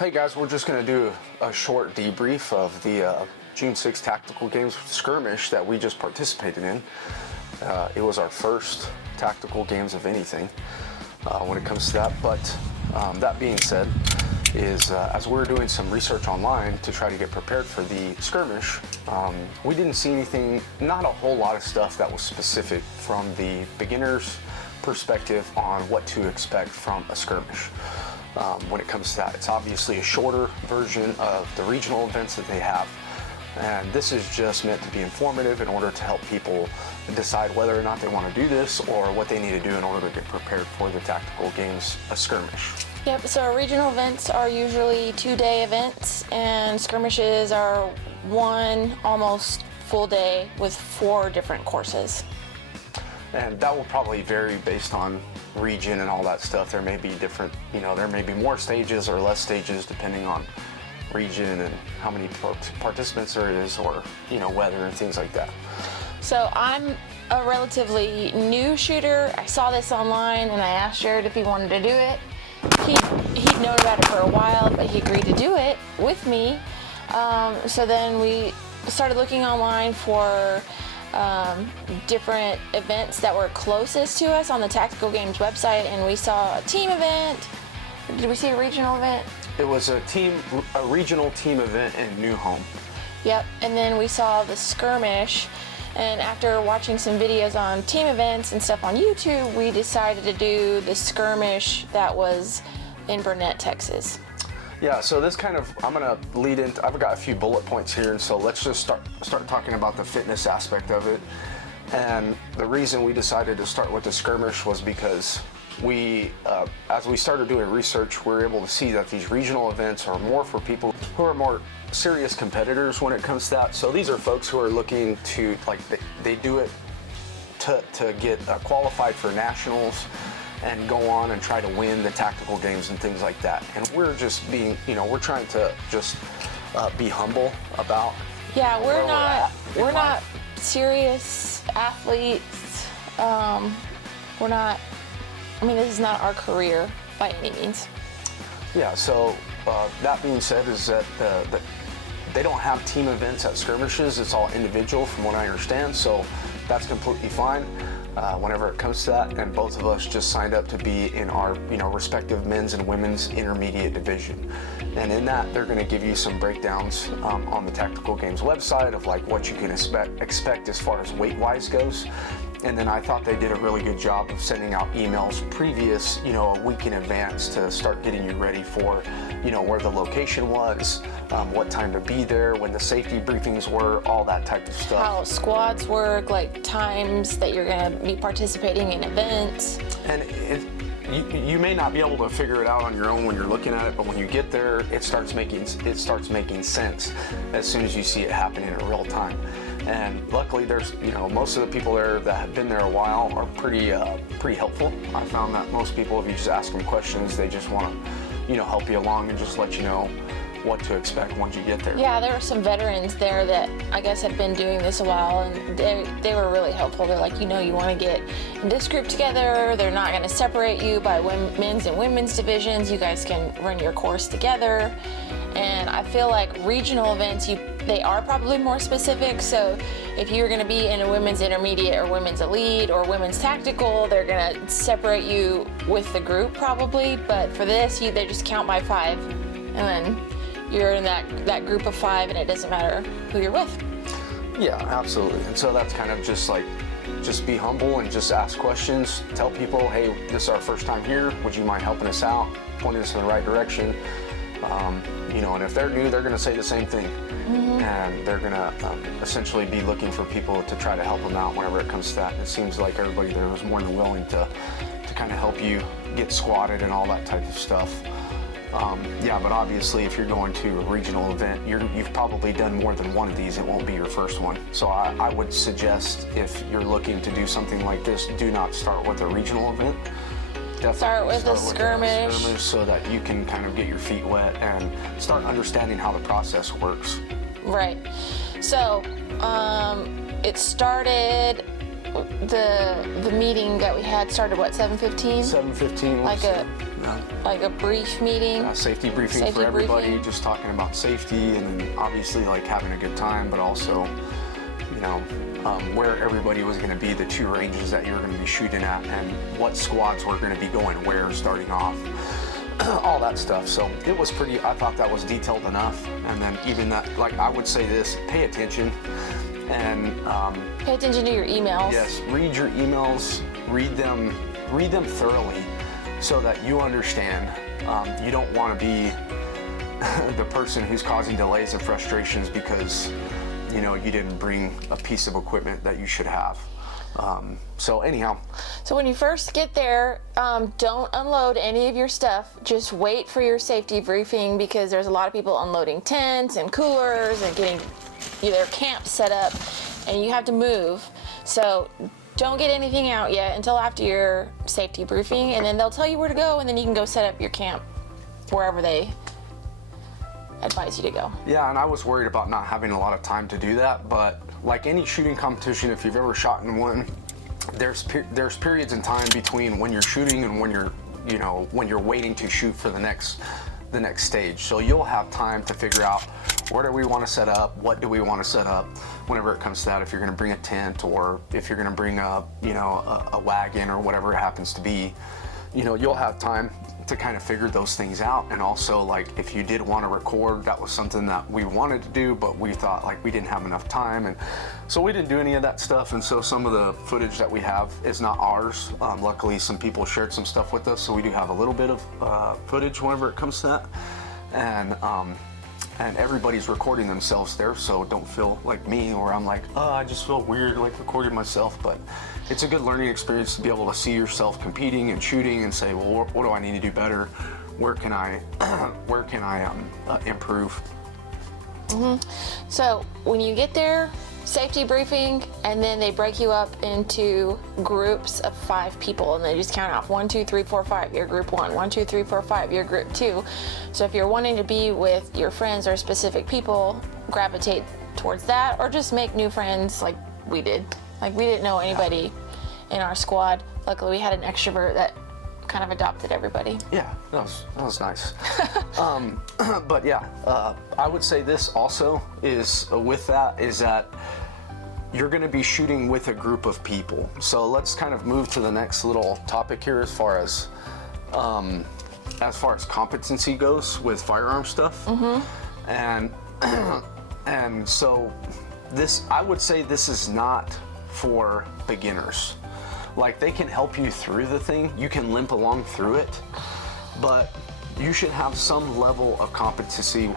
Hey guys, we're just going to do a short debrief of the June 6th Tactical Games Skirmish that we just participated in. It was our first Tactical Games of anything when it comes to that, but that being said, as we're doing some research online to try to get prepared for the skirmish, we didn't see anything, not a whole lot of stuff that was specific from the beginner's perspective on what to expect from a skirmish. When it comes to that, it's obviously a shorter version of the regional events that they have, and this is just meant to be informative in order to help people decide whether or not they want to do this or what they need to do in order to get prepared for the Tactical Games Skirmish. Yep, so our regional events are usually 2-day events, and skirmishes are one almost full day with 4 different courses. And that will probably vary based on region and all that stuff. There may be different, there may be more stages or less stages depending on region and how many participants there is, or, weather and things like that. So I'm a relatively new shooter. I saw this online and I asked Jared if he wanted to do it. He'd known about it for a while, but he agreed to do it with me. So then we started looking online for different events that were closest to us on the Tactical Games website, and we saw a team event. Did we see a regional event? It was a regional team event in New Home. Yep, and then we saw the skirmish, and after watching some videos on team events and stuff on YouTube, we decided to do the skirmish that was in Burnett, Texas. Yeah, so this kind of, I'm gonna lead into, I've got a few bullet points here, and so let's just start talking about the fitness aspect of it. And the reason we decided to start with the skirmish was because we, as we started doing research, we were able to see that these regional events are more for people who are more serious competitors when it comes to that. So these are folks who are looking to, they do it to get qualified for nationals and go on and try to win the tactical games and things like that. And we're just being, we're trying to just be humble about. Yeah, we're not serious athletes. We're not. I mean, this is not our career by any means. Yeah. So that being said, is that they don't have team events at skirmishes. It's all individual, from what I understand. So that's completely fine. Whenever it comes to that, and both of us just signed up to be in our respective men's and women's intermediate division, and in that they're going to give you some breakdowns on the Tactical Games website of what you can expect as far as weight wise goes. And then I thought they did a really good job of sending out emails previous, a week in advance to start getting you ready for, where the location was, what time to be there, when the safety briefings were, all that type of stuff. How squads work, times that you're going to be participating in events. And you may not be able to figure it out on your own when you're looking at it, but when you get there, it starts making sense as soon as you see it happening in real time. And luckily, there's most of the people there that have been there a while are pretty helpful. I found that most people, if you just ask them questions, they just want to help you along and just let you know what to expect once you get there. Yeah, there were some veterans there that I guess have been doing this a while, and they were really helpful. They're like, you want to get in this group together. They're not going to separate you by men's and women's divisions. You guys can run your course together. And I feel like regional events, they are probably more specific. So if you're going to be in a women's intermediate or women's elite or women's tactical, they're going to separate you with the group probably. But for this, they just count by 5, and then you're in that group of 5, and it doesn't matter who you're with. Yeah, absolutely. And so that's kind of just be humble and just ask questions. Tell people, hey, this is our first time here. Would you mind helping us out, pointing us in the right direction? And if they're new, they're going to say the same thing. Mm-hmm. And they're going to essentially be looking for people to try to help them out whenever it comes to that. And it seems like everybody there was more than willing to kind of help you get squatted and all that type of stuff. But obviously if you're going to a regional event, you've probably done more than one of these. It won't be your first one. So I would suggest, if you're looking to do something like this, do not start with a regional event. Definitely start with a skirmish so that you can kind of get your feet wet and start understanding how the process works. Right. So it started, the meeting that we had started, what, 7:15? 7:15. Like a like a brief meeting. Safety briefing for everybody, just talking about safety and obviously like having a good time, but also, you know, where everybody was going to be, the 2 ranges that you were going to be shooting at, and what squads were going to be going where starting off. All that stuff. So it was I thought that was detailed enough. And then even that, like I would say this, pay attention and pay attention to your emails. Yes, read your emails, read them thoroughly so that you understand. You don't want to be the person who's causing delays and frustrations because, you know, you didn't bring a piece of equipment that you should have. So anyhow. So when you first get there, don't unload any of your stuff. Just wait for your safety briefing because there's a lot of people unloading tents and coolers and getting their camp set up, and you have to move. So don't get anything out yet until after your safety briefing, and then they'll tell you where to go, and then you can go set up your camp wherever they advise you to go. Yeah, and I was worried about not having a lot of time to do that, but like any shooting competition, if you've ever shot in one, there's periods in time between when you're shooting and when you're waiting to shoot for the next stage. So you'll have time to figure out where do we want to set up, what do we want to set up whenever it comes to that, if you're going to bring a tent or if you're going to bring a wagon or whatever it happens to be. You know, you'll have time to kind of figure those things out. And also, like, if you did want to record, that was something that we wanted to do, but we thought like we didn't have enough time, and so we didn't do any of that stuff. And so some of the footage that we have is not ours. Luckily, some people shared some stuff with us, so we do have a little bit of footage whenever it comes to that. And everybody's recording themselves there, so don't feel like me or I'm like, oh, I just feel weird like recording myself. But it's a good learning experience to be able to see yourself competing and shooting and say, well, what do I need to do better? Where can I improve? Mm-hmm. So when you get there, safety briefing, and then they break you up into groups of 5 people, and they just count off 1, 2, 3, 4, 5. You're group 1. 1, 2, 3, 4, 5. You're group 2. So if you're wanting to be with your friends or specific people, gravitate towards that, or just make new friends like we did. Like we didn't know anybody in our squad. Luckily, we had an extrovert that kind of adopted everybody. Yeah, that was nice. But yeah, I would say this also is with that is that you're going to be shooting with a group of people. So let's kind of move to the next little topic here as far as competency goes with firearm stuff. Mm-hmm. And so this, I would say this is not for beginners. Like, they can help you through the thing, you can limp along through it, but you should have some level of competency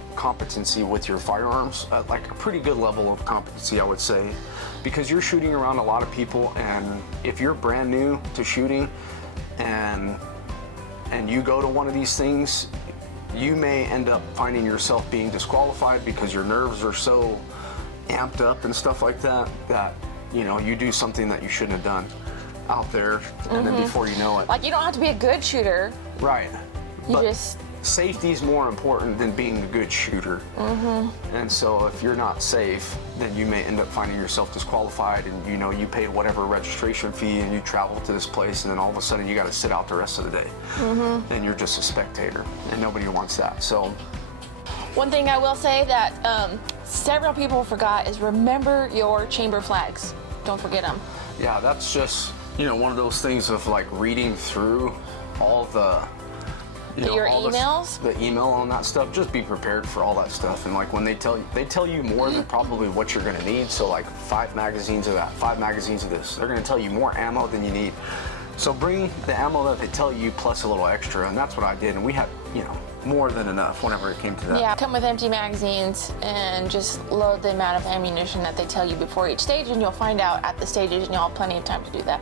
with your firearms, like a pretty good level of competency, I would say, because you're shooting around a lot of people, and if you're brand new to shooting and you go to one of these things, you may end up finding yourself being disqualified because your nerves are so amped up and stuff like that, that, you know, you do something that you shouldn't have done out there, and then before you know it. Like, you don't have to be a good shooter. Right. But safety is more important than being a good shooter. Mm-hmm. And so if you're not safe, then you may end up finding yourself disqualified, and you know, you paid whatever registration fee and you travel to this place, and then all of a sudden you got to sit out the rest of the day. Mm-hmm. Then you're just a spectator, and nobody wants that. So one thing I will say that several people forgot is remember your chamber flags. Don't forget them. Yeah, that's just, you know, one of those things of like reading through all the, you know, your emails, the email on that stuff. Just be prepared for all that stuff. And like when they tell you more than probably what you're going to need. So like 5 magazines of that, 5 magazines of this. They're going to tell you more ammo than you need. So bring the ammo that they tell you plus a little extra, and that's what I did. And we had, you know, more than enough whenever it came to that. Yeah, come with empty magazines and just load the amount of ammunition that they tell you before each stage, and you'll find out at the stages, and you'll have plenty of time to do that.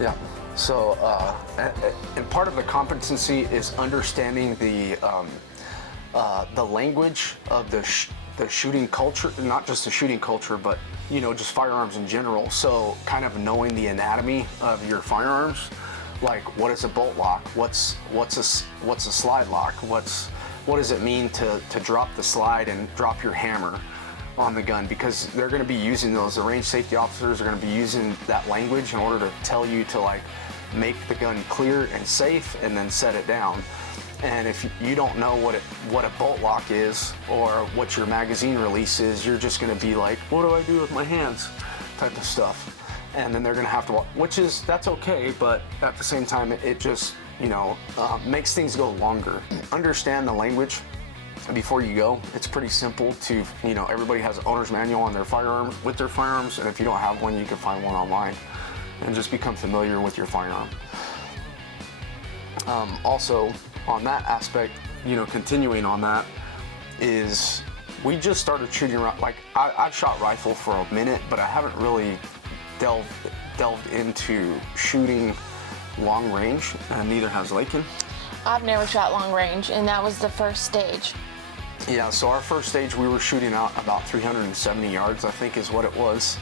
Yeah. So, and part of the competency is understanding the language of the shooting culture, not just the shooting culture, but, you know, just firearms in general. So kind of knowing the anatomy of your firearms, like what is a bolt lock, what's a slide lock, what does it mean to drop the slide and drop your hammer on the gun, because they're going to be using those. The range safety officers are going to be using that language in order to tell you to like make the gun clear and safe and then set it down. And if you don't know what a bolt lock is or what your magazine release is, you're just going to be like, what do I do with my hands, type of stuff. And then they're going to have to, that's okay, but at the same time, it just, makes things go longer. Understand the language before you go. It's pretty simple to, everybody has an owner's manual on their firearm, with their firearms, and if you don't have one, you can find one online and just become familiar with your firearm. Also, on that aspect, continuing on that, is we just started shooting around. Like I've shot rifle for a minute, but I haven't really delved into shooting long range, and neither has Lakin. I've never shot long range, and that was the first stage. Yeah, so our first stage we were shooting out about 370 yards, I think is what it was.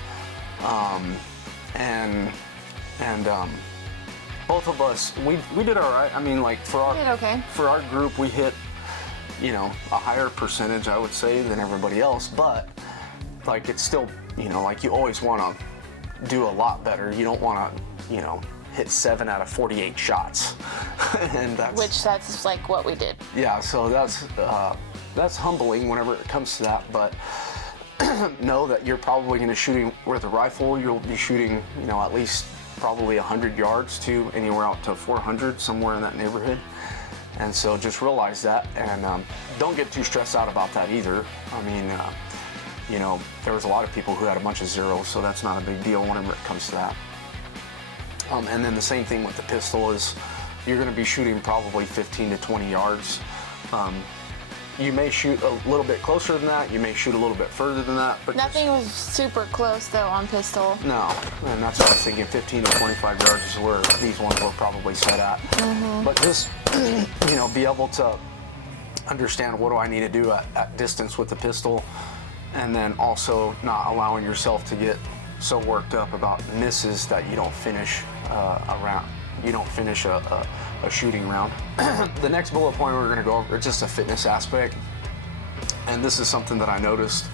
Both of us, we did all right. I mean, like for our group, we hit, a higher percentage, I would say, than everybody else. But like it's still, like you always want to do a lot better. You don't want to, hit 7 out of 48 shots, and that's like what we did. Yeah, so that's humbling whenever it comes to that. But know that you're probably going to shooting with a rifle. You'll be shooting, at least probably 100 yards to anywhere out to 400, somewhere in that neighborhood. And so just realize that, and don't get too stressed out about that either. I mean, there was a lot of people who had a bunch of zeros, so that's not a big deal whenever it comes to that. And then the same thing with the pistol is you're going to be shooting probably 15 to 20 yards. You may shoot a little bit closer than that. You may shoot a little bit further than that. But nothing was super close though on pistol. No, and that's what I was thinking. 15 to 25 yards is where these ones were probably set at. Mm-hmm. But just be able to understand what do I need to do at distance with the pistol, and then also not allowing yourself to get so worked up about misses that you don't finish a round. You don't finish a shooting round. The next bullet point we're going to go over is just a fitness aspect, and this is something that I noticed,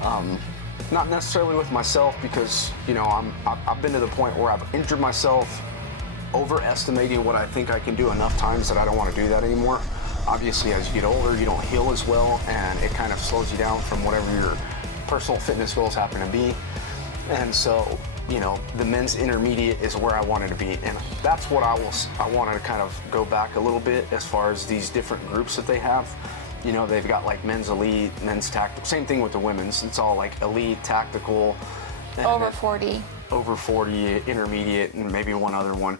not necessarily with myself, because I've been to the point where I've injured myself overestimating what I think I can do enough times that I don't want to do that anymore. Obviously, as you get older, you don't heal as well, and it kind of slows you down from whatever your personal fitness goals happen to be. And so, the men's intermediate is where I wanted to be, and that's what I wanted to kind of go back a little bit as far as these different groups that they have. They've got like men's elite, men's tactical. Same thing with the women's. It's all like elite, tactical, over 40, intermediate, and maybe one other one.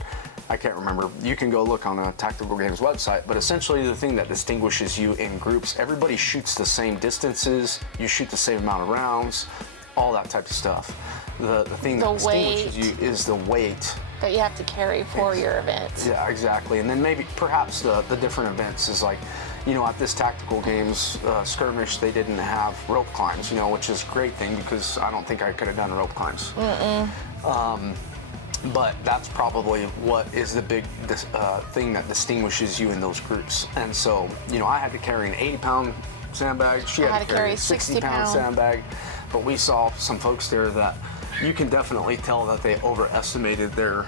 I can't remember. You can go look on the Tactical Games website, but essentially the thing that distinguishes you in groups, everybody shoots the same distances, you shoot the same amount of rounds, all that type of stuff. The thing that distinguishes you is the weight that you have to carry for your events. Yeah, exactly. And then maybe perhaps the different events is like, at this Tactical Games Skirmish, they didn't have rope climbs, which is a great thing because I don't think I could have done rope climbs. But that's probably what is the big thing that distinguishes you in those groups. And so, I had to carry an 80-pound sandbag. She had to carry a 60-pound sandbag. But we saw some folks there that you can definitely tell that they overestimated their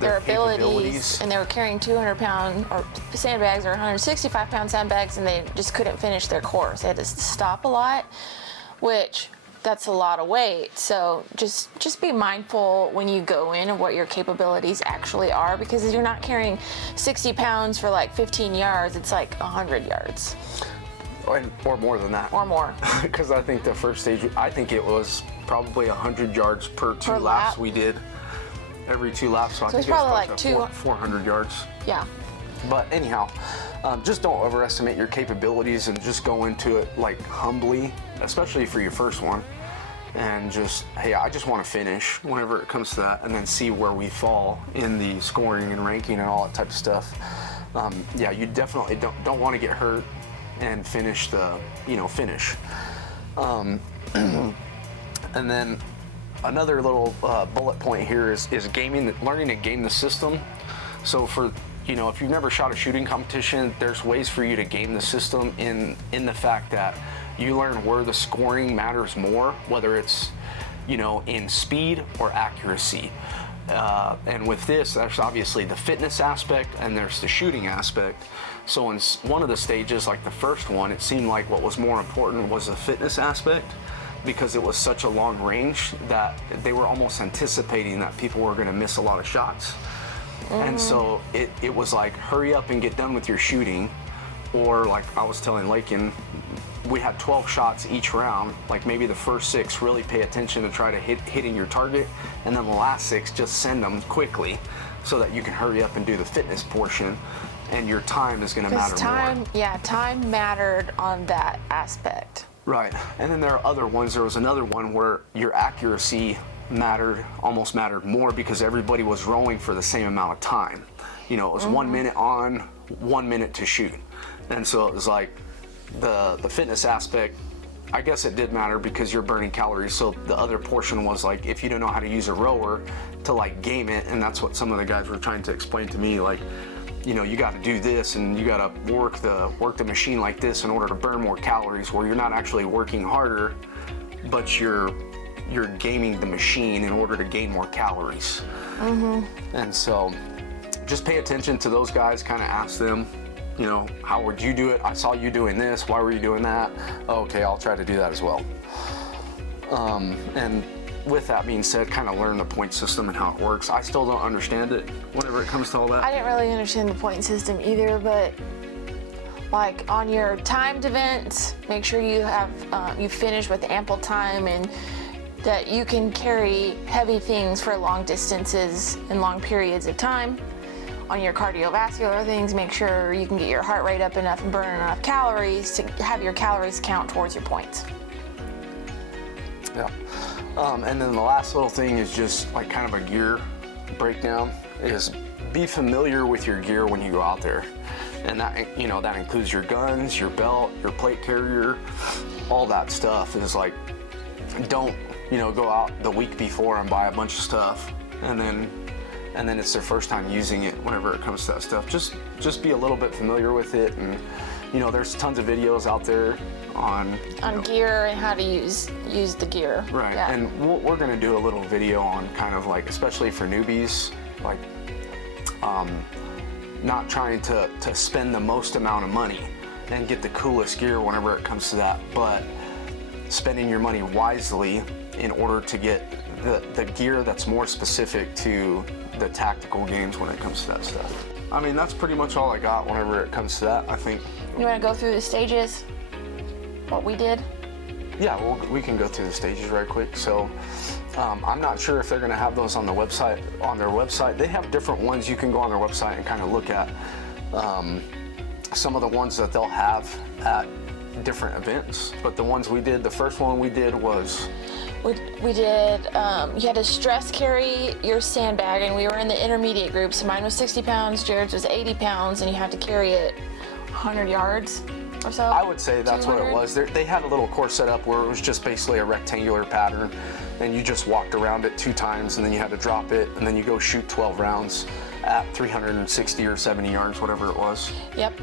abilities, and they were carrying 200-pound or sandbags or 165-pound sandbags, and they just couldn't finish their course. They had to stop a lot, which that's a lot of weight. So just be mindful when you go in of what your capabilities actually are, because if you're not carrying 60 pounds for like 15 yards, it's like 100 yards. Or more than that. Or more. Because I think the first stage, I think it was probably 100 yards per two laps we did. Every 2 laps, so I think it was like 400 yards. Yeah. But anyhow, just don't overestimate your capabilities and just go into it like humbly, especially for your first one. And just, hey, I just want to finish whenever it comes to that, and then see where we fall in the scoring and ranking and all that type of stuff. Yeah, you definitely don't want to get hurt and finish the, finish. And then another little bullet point here is learning to game the system. So for, if you've never shot a shooting competition, there's ways for you to game the system in the fact that you learn where the scoring matters more, whether it's, in speed or accuracy. And with this, there's obviously the fitness aspect and there's the shooting aspect. So in one of the stages, like the first one, it seemed like what was more important was the fitness aspect, because it was such a long range that they were almost anticipating that people were going to miss a lot of shots. And so it was like, hurry up and get done with your shooting. Or like I was telling Lakin, we had 12 shots each round. Like maybe the first 6 really pay attention to try to hitting your target, and then the last 6 just send them quickly so that you can hurry up and do the fitness portion, and your time is going to matter more. Yeah, time mattered on that aspect. Right. And then there are other ones. There was another one where your accuracy almost mattered more, because everybody was rolling for the same amount of time. You know, it was 1 minute on, 1 minute to shoot. And so it was like the fitness aspect, I guess it did matter because you're burning calories. So the other portion was like, if you don't know how to use a rower to like game it, and that's what some of the guys were trying to explain to me, like, you know, you got to do this and you got to work the machine like this in order to burn more calories, where you're not actually working harder, but you're gaming the machine in order to gain more calories. And so just pay attention to those guys, kind of ask them, you know, how would you do it? I saw you doing this. Why were you doing that? Okay, I'll try to do that as well. And with that being said, kind of learn the point system and how it works. I still don't understand it whenever it comes to all that. I didn't really understand the point system either, but like on your timed events, make sure you have you finish with ample time, and that you can carry heavy things for long distances and long periods of time. On your cardiovascular things, make sure you can get your heart rate up enough and burn enough calories to have your calories count towards your points. Yeah. And then the last little thing is just like kind of a gear breakdown, is be familiar with your gear when you go out there. And that, you know, that includes your guns, your belt, your plate carrier, all that stuff. Is like, don't, you know, go out the week before and buy a bunch of stuff and then it's their first time using it whenever it comes to that stuff. Just be a little bit familiar with it. And you know, there's tons of videos out there on gear and how to use the gear. Right. Yeah. And we're going to do a little video on kind of like, especially for newbies, like not trying to spend the most amount of money and get the coolest gear whenever it comes to that, but spending your money wisely in order to get the gear that's more specific to the tactical games when it comes to that stuff. I mean, that's pretty much all I got whenever it comes to that, I think. You want to go through the stages? What we did? Yeah, well, we can go through the stages right quick. So I'm not sure if they're going to have those on the website. On their website, they have different ones you can go on their website and kind of look at. Some of the ones that they'll have at different events, but the ones we did, the first one we did was... We did, you had to stress carry your sandbag, and we were in the intermediate group, so mine was 60 pounds, Jared's was 80 pounds, and you had to carry it 100 yards or so. I would say that's 200. what it was. They had a little course set up where it was just basically a rectangular pattern, and you just walked around it 2 times, and then you had to drop it, and then you go shoot 12 rounds at 360 or 70 yards, whatever it was. Yep.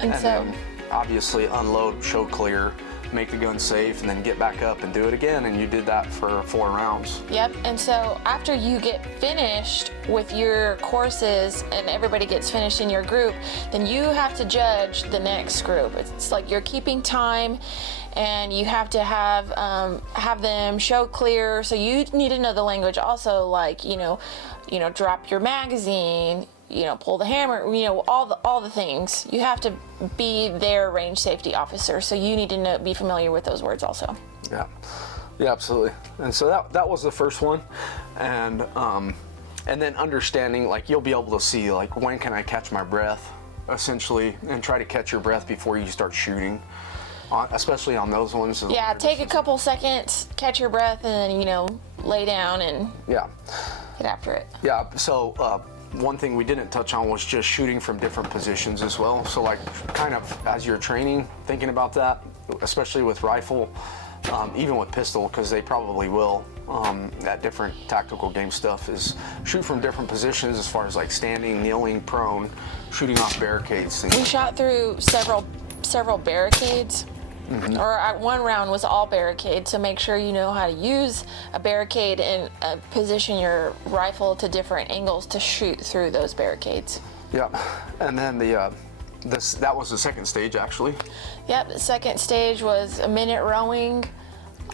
And so then obviously unload, show clear, make the gun safe, and then get back up and do it again, and you did that for 4 rounds. Yep, and so after you get finished with your courses and everybody gets finished in your group, then you have to judge the next group. It's like you're keeping time, and you have to have them show clear, so you need to know the language also, like, you know, drop your magazine, you know, pull the hammer, you know, all the things. You have to be their range safety officer, so you need to be familiar with those words also. Yeah, absolutely. And so that was the first one, and then understanding, like, you'll be able to see, like, when can I catch my breath, essentially, and try to catch your breath before you start shooting, especially on those ones. Yeah, take a couple seconds, catch your breath, and then, you know, lay down and get after it. Yeah. So. One thing we didn't touch on was just shooting from different positions as well. So like kind of as you're training, thinking about that, especially with rifle, even with pistol, because they probably will, that different tactical game stuff, is shoot from different positions as far as like standing, kneeling, prone, shooting off barricades. We shot through several barricades. Or one round was all barricade, so make sure you know how to use a barricade and position your rifle to different angles to shoot through those barricades. Yep. And then that was the second stage, actually. Yep, the second stage was a minute rowing,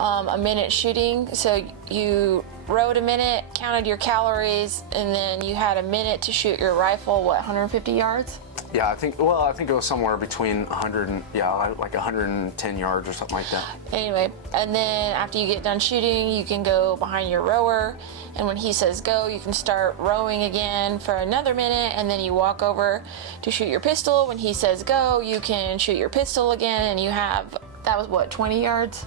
a minute shooting. So you rowed a minute, counted your calories, and then you had a minute to shoot your rifle, 150 yards? Yeah, I think it was somewhere between 100 and, like 110 yards or something like that. Anyway, and then after you get done shooting, you can go behind your rower, and when he says go, you can start rowing again for another minute, and then you walk over to shoot your pistol. When he says go, you can shoot your pistol again, and you have, that was what, 20 yards?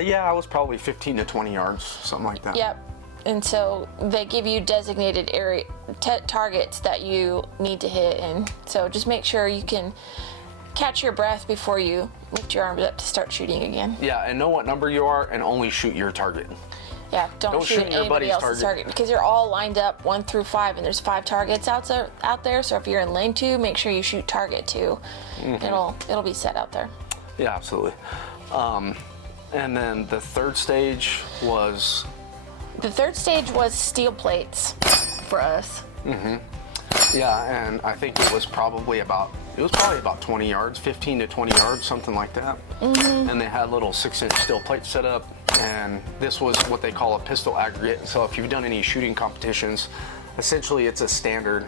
Yeah, I was probably 15 to 20 yards, something like that. Yep. And so they give you designated area targets that you need to hit, and so just make sure you can catch your breath before you lift your arms up to start shooting again. Yeah, and know what number you are, and only shoot your target. Yeah, don't shoot your anybody buddy's else's target, because you're all lined up 1 through 5, and there's 5 targets out there. So if you're in lane 2, make sure you shoot target 2. It'll be set out there. Yeah, absolutely. And then the third stage was. The third stage was steel plates for us. Yeah, and I think it was probably about 20 yards, 15 to 20 yards, something like that. And they had little 6-inch steel plates set up, and this was what they call a pistol aggregate. So if you've done any shooting competitions, essentially it's a standard.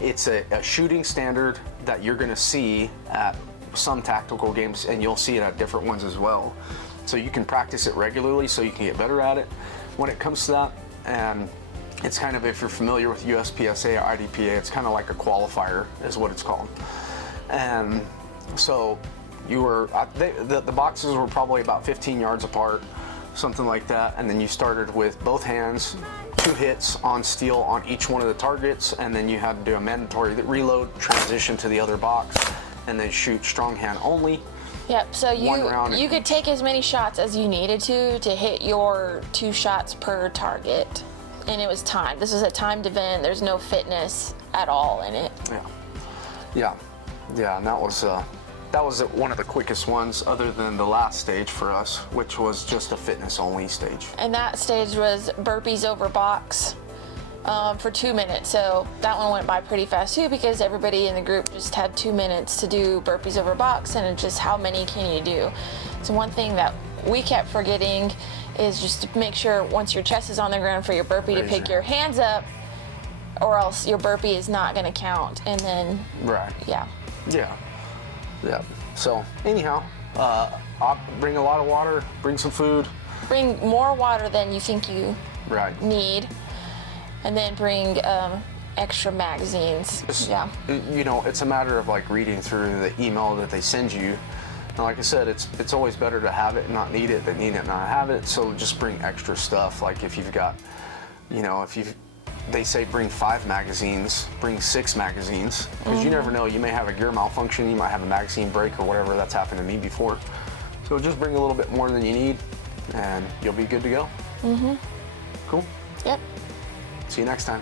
It's a shooting standard that you're going to see at some tactical games, and you'll see it at different ones as well. So you can practice it regularly so you can get better at it when it comes to that. And it's kind of, if you're familiar with USPSA or IDPA, it's kind of like a qualifier is what it's called. And so you were, the boxes were probably about 15 yards apart, something like that. And then you started with both hands, 2 hits on steel on each one of the targets. And then you had to do a mandatory reload, transition to the other box, and then shoot strong hand only. Yep, so you could take as many shots as you needed to hit your 2 shots per target. And it was timed. This was a timed event. There's no fitness at all in it. Yeah, and that was one of the quickest ones, other than the last stage for us, which was just a fitness only stage. And that stage was burpees over box for 2 minutes. So that one went by pretty fast too, because everybody in the group just had 2 minutes to do burpees over box, and it's just how many can you do. So one thing that we kept forgetting is just to make sure once your chest is on the ground for your burpee to pick your hands up, or else your burpee is not going to count. And then yeah. So anyhow, I'll bring a lot of water, bring some food, bring more water than you think you need, and then bring extra magazines. You know, it's a matter of like reading through the email that they send you. And like I said, it's always better to have it and not need it than need it and not have it. So just bring extra stuff. Like if you've got, they say bring 5 magazines, bring 6 magazines, because you never know. You may have a gear malfunction, you might have a magazine break or whatever. That's happened to me before. So just bring a little bit more than you need, and you'll be good to go. Cool. Yep. See you next time.